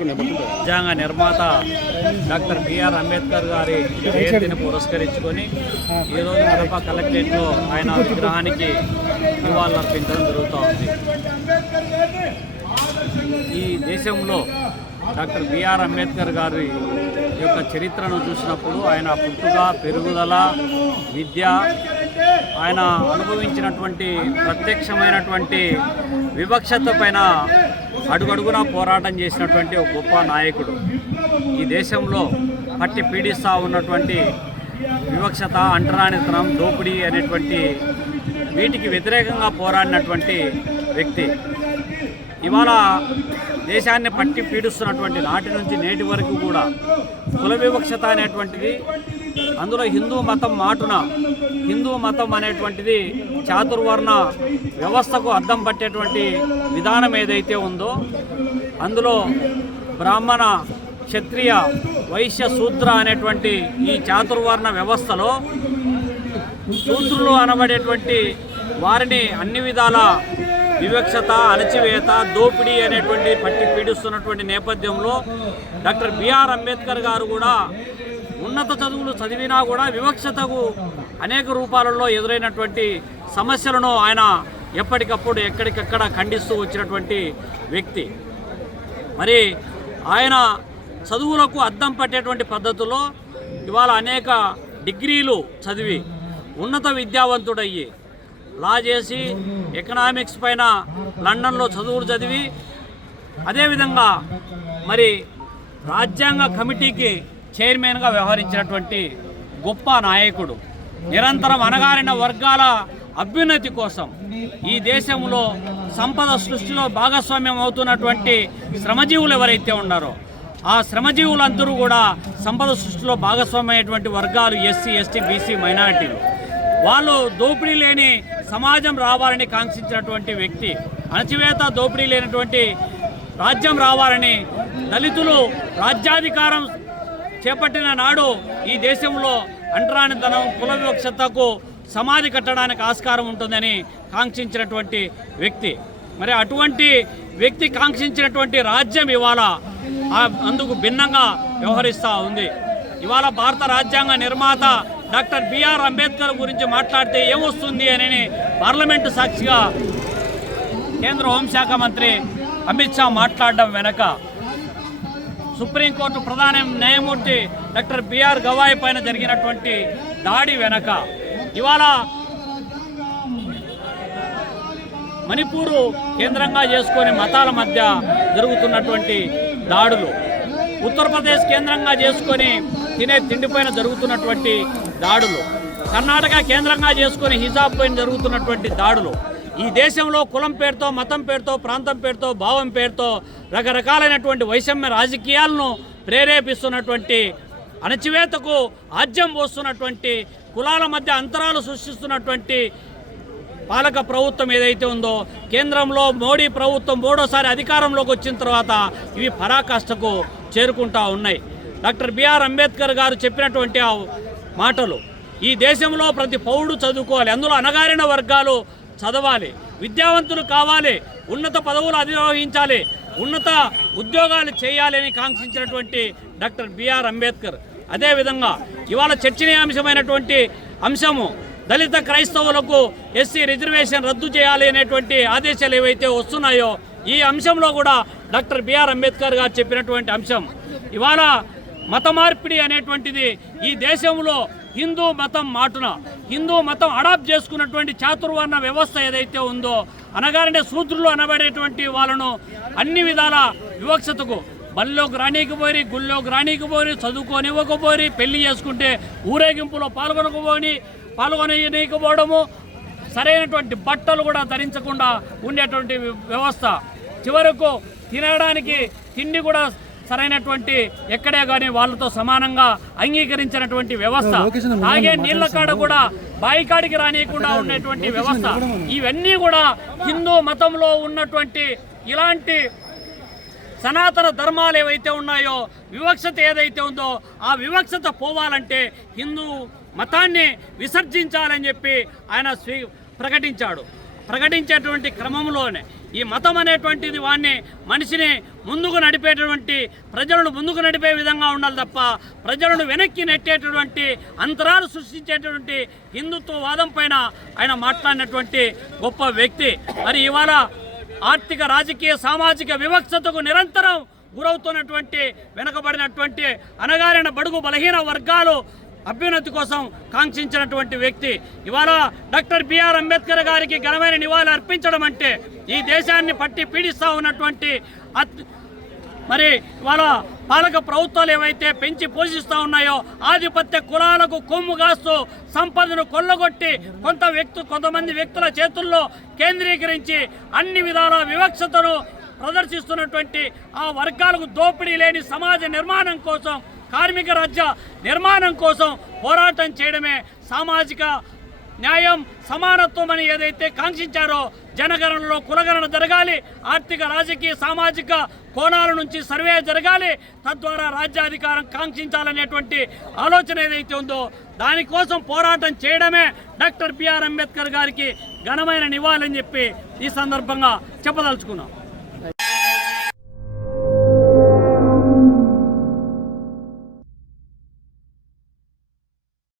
రాజ్యాంగ నిర్మాత doctor BR Ambedkar గారి జయంతిని పురస్కరించుకొని ఈరోజు కడప కలెక్టరేట్లో ఆయన విగ్రహానికి నివాళులర్పించడం జరుగుతూ ఉంది. ఈ దేశంలో డాక్టర్ బిఆర్ అంబేద్కర్ గారి యొక్క చరిత్రను చూసినప్పుడు ఆయన పుట్టుక, పెరుగుదల, విద్య, ఆయన అనుభవించినటువంటి ప్రత్యక్షమైనటువంటి వివక్షత పైన అడుగడుగున పోరాటం చేసినటువంటి ఒక గొప్ప నాయకుడు. ఈ దేశంలో పట్టి పీడిస్తూ ఉన్నటువంటి వివక్షత, అంటరానితనం, దోపిడీ అనేటువంటి వీటికి వ్యతిరేకంగా పోరాడినటువంటి వ్యక్తి. ఇవాళ దేశాన్ని పట్టి పీడిస్తున్నటువంటి నాటి నుంచి నేటి వరకు కూడా కుల వివక్షత అనేటువంటిది, అందులో హిందూ మతం మాటున హిందూ మతం అనేటువంటిది చాతుర్వర్ణ వ్యవస్థకు అద్దం పట్టేటువంటి విధానం ఏదైతే ఉందో, అందులో బ్రాహ్మణ, క్షత్రియ, వైశ్య, శూద్ర అనేటువంటి ఈ చాతుర్వర్ణ వ్యవస్థలో శూద్రులు అనబడేటువంటి వారిని అన్ని విధాల వివక్షత, అణచివేత, దోపిడీ అనేటువంటి పట్టి పీడిస్తున్నటువంటి నేపథ్యంలో డాక్టర్ బిఆర్ అంబేద్కర్ గారు కూడా ఉన్నత చదువులు చదివినా కూడా వివక్షతకు అనేక రూపాలలో ఎదురైనటువంటి సమస్యలను ఆయన ఎప్పటికప్పుడు ఎక్కడికక్కడ ఖండిస్తూ వచ్చినటువంటి వ్యక్తి. మరి ఆయన చదువులకు అద్దం పట్టేటువంటి పద్ధతిలో ఇవాళ అనేక డిగ్రీలు చదివి ఉన్నత విద్యావంతుడయ్యి లా చేసి ఎకనామిక్స్ పైన లండన్లో చదువులు చదివి అదేవిధంగా మరి రాజ్యాంగ కమిటీకి చైర్మన్గా వ్యవహరించినటువంటి గొప్ప నాయకుడు. నిరంతరం అణగారిన వర్గాల అభ్యున్నతి కోసం ఈ దేశంలో సంపద సృష్టిలో భాగస్వామ్యం అవుతున్నటువంటి శ్రమజీవులు ఎవరైతే ఉన్నారో ఆ శ్రమజీవులందరూ కూడా సంపద సృష్టిలో భాగస్వామ్యమైనటువంటి వర్గాలు ఎస్సీ, ఎస్టీ, బీసీ, మైనారిటీలు. వాళ్ళు దోపిడీ లేని సమాజం రావాలని కాంక్షించినటువంటి వ్యక్తి. అణచివేత, దోపిడీ లేనటువంటి రాజ్యం రావాలని దళితులు రాజ్యాధికారం చేపట్టిన నాడు ఈ దేశంలో అంటరానితనం, కుల వివక్షతకు సమాధి కట్టడానికి ఆస్కారం ఉంటుందని కాంక్షించినటువంటి వ్యక్తి. మరి అటువంటి వ్యక్తి కాంక్షించినటువంటి రాజ్యం ఇవాళ అందుకు భిన్నంగా వ్యవహరిస్తూ ఉంది. ఇవాళ భారత రాజ్యాంగ నిర్మాత డాక్టర్ బిఆర్ అంబేద్కర్ గురించి మాట్లాడితే ఏమొస్తుంది అని పార్లమెంటు సాక్షిగా కేంద్ర హోంశాఖ మంత్రి అమిత్ షా మాట్లాడడం వెనక, సుప్రీంకోర్టు ప్రధాన న్యాయమూర్తి డాక్టర్ బిఆర్ గవాయ్ పైన జరిగినటువంటి దాడి వెనక, ఇవాళ మణిపూరు కేంద్రంగా చేసుకొని మతాల మధ్య జరుగుతున్నటువంటి దాడులు, ఉత్తరప్రదేశ్ కేంద్రంగా చేసుకొని తినే తిండిపైన జరుగుతున్నటువంటి దాడులు, కర్ణాటక కేంద్రంగా చేసుకొని హిజాబ్ పైన జరుగుతున్నటువంటి దాడులు, ఈ దేశంలో కులం పేరుతో, మతం పేరుతో, ప్రాంతం పేరుతో, భావం పేరుతో రకరకాలైనటువంటి వైషమ్య రాజకీయాలను ప్రేరేపిస్తున్నటువంటి, అణచివేతకు ఆజ్యం పోస్తున్నటువంటి, కులాల మధ్య అంతరాలు సృష్టిస్తున్నటువంటి పాలక ప్రభుత్వం ఏదైతే ఉందో, కేంద్రంలో మోడీ ప్రభుత్వం మూడోసారి అధికారంలోకి వచ్చిన తర్వాత ఇవి పరాకాష్ఠకు చేరుకుంటా ఉన్నాయి. డాక్టర్ బిఆర్ అంబేద్కర్ గారు చెప్పినటువంటి ఆ మాటలు, ఈ దేశంలో ప్రతి పౌరుడు చదువుకోవాలి, అందులో అణగారిన వర్గాలు చదవాలి, విద్యావంతులు కావాలి, ఉన్నత పదవులు అధిరోహించాలి, ఉన్నత ఉద్యోగాలు చేయాలి అని కాంక్షించినటువంటి డాక్టర్ బిఆర్ అంబేద్కర్. అదేవిధంగా ఇవాళ చర్చనీయాంశమైనటువంటి అంశము దళిత క్రైస్తవులకు ఎస్సీ రిజర్వేషన్ రద్దు చేయాలి అనేటువంటి ఆదేశాలు ఏవైతే వస్తున్నాయో ఈ అంశంలో కూడా డాక్టర్ బిఆర్ అంబేద్కర్ గారు చెప్పినటువంటి అంశం. ఇవాళ మత మార్పిడి అనేటువంటిది ఈ దేశంలో హిందూ మతం మాటున హిందూ మతం అడాప్ట్ చేసుకున్నటువంటి చాతుర్వర్ణ వ్యవస్థ ఏదైతే ఉందో, అనగారిన శూద్రులు అనబడేటువంటి వాళ్ళను అన్ని విధాల వివక్షతకు బళ్ళలోకి రానీకపోయి, గుళ్ళోకి రానీకపోయి, చదువుకోనివ్వకపోయి, పెళ్లి చేసుకుంటే ఊరేగింపులో పాల్గొనీయకపోవడము, సరైనటువంటి బట్టలు కూడా ధరించకుండా ఉండేటువంటి వ్యవస్థ, చివరకు తినడానికి తిండి కూడా సరైనటువంటి ఎక్కడే కానీ వాళ్ళతో సమానంగా అంగీకరించినటువంటి వ్యవస్థ, తాగే నీళ్ల కాడ కూడా బాయికాడికి రానియకుండా ఉండేటువంటి వ్యవస్థ, ఇవన్నీ కూడా హిందూ మతంలో ఉన్నటువంటి ఇలాంటి సనాతన ధర్మాలు ఏవైతే ఉన్నాయో, వివక్షత ఏదైతే ఉందో ఆ వివక్షత పోవాలంటే హిందూ మతాన్ని విసర్జించాలని చెప్పి ఆయన ప్రకటించాడు. ప్రకటించేటువంటి క్రమంలోనే ఈ మతం అనేటువంటిది వాడిని మనిషిని ముందుకు నడిపేటువంటి ప్రజలను ముందుకు నడిపే విధంగా ఉండాలి తప్ప ప్రజలను వెనక్కి నెట్టేటటువంటి అంతరాలు సృష్టించేటువంటి హిందుత్వవాదం పైన ఆయన మాట్లాడినటువంటి గొప్ప వ్యక్తి. మరి ఇవాళ ఆర్థిక రాజకీయ సామాజిక వివక్షతకు నిరంతరం గురవుతున్నటువంటి వెనుకబడినటువంటి అణగారిన బడుగు బలహీన వర్గాలు అభ్యున్నతి కోసం కాంక్షించినటువంటి వ్యక్తి. ఇవాళ డాక్టర్ బిఆర్ అంబేద్కర్ గారికి ఘనమైన నివాళులు అర్పించడం అంటే ఈ దేశాన్ని పట్టి పీడిస్తూ ఉన్నటువంటి మరి ఇవాళ పాలక ప్రభుత్వాలు ఏవైతే పెంచి పోషిస్తూ ఉన్నాయో ఆధిపత్య కులాలకు కొమ్ము కాస్తూ సంపదను కొల్లగొట్టి కొంతమంది వ్యక్తుల చేతుల్లో కేంద్రీకరించి అన్ని విధాల వివక్షతను ప్రదర్శిస్తున్నటువంటి ఆ వర్గాలకు దోపిడీ లేని సమాజ నిర్మాణం కోసం కార్మిక రాజ్య నిర్మాణం కోసం పోరాటం చేయడమే సామాజిక న్యాయం సమానత్వం అని ఏదైతే కాంక్షించారో జనగణనలో కులగణన జరగాలి, ఆర్థిక రాజకీయ సామాజిక కోణాల నుంచి సర్వే జరగాలి, తద్వారా రాజ్యాధికారం కాంక్షించాలనేటువంటి ఆలోచన ఏదైతే ఉందో దానికోసం పోరాటం చేయడమే డాక్టర్ బిఆర్ అంబేద్కర్ గారికి ఘనమైన నివాళని చెప్పి ఈ సందర్భంగా చెప్పదలుచుకున్నాం.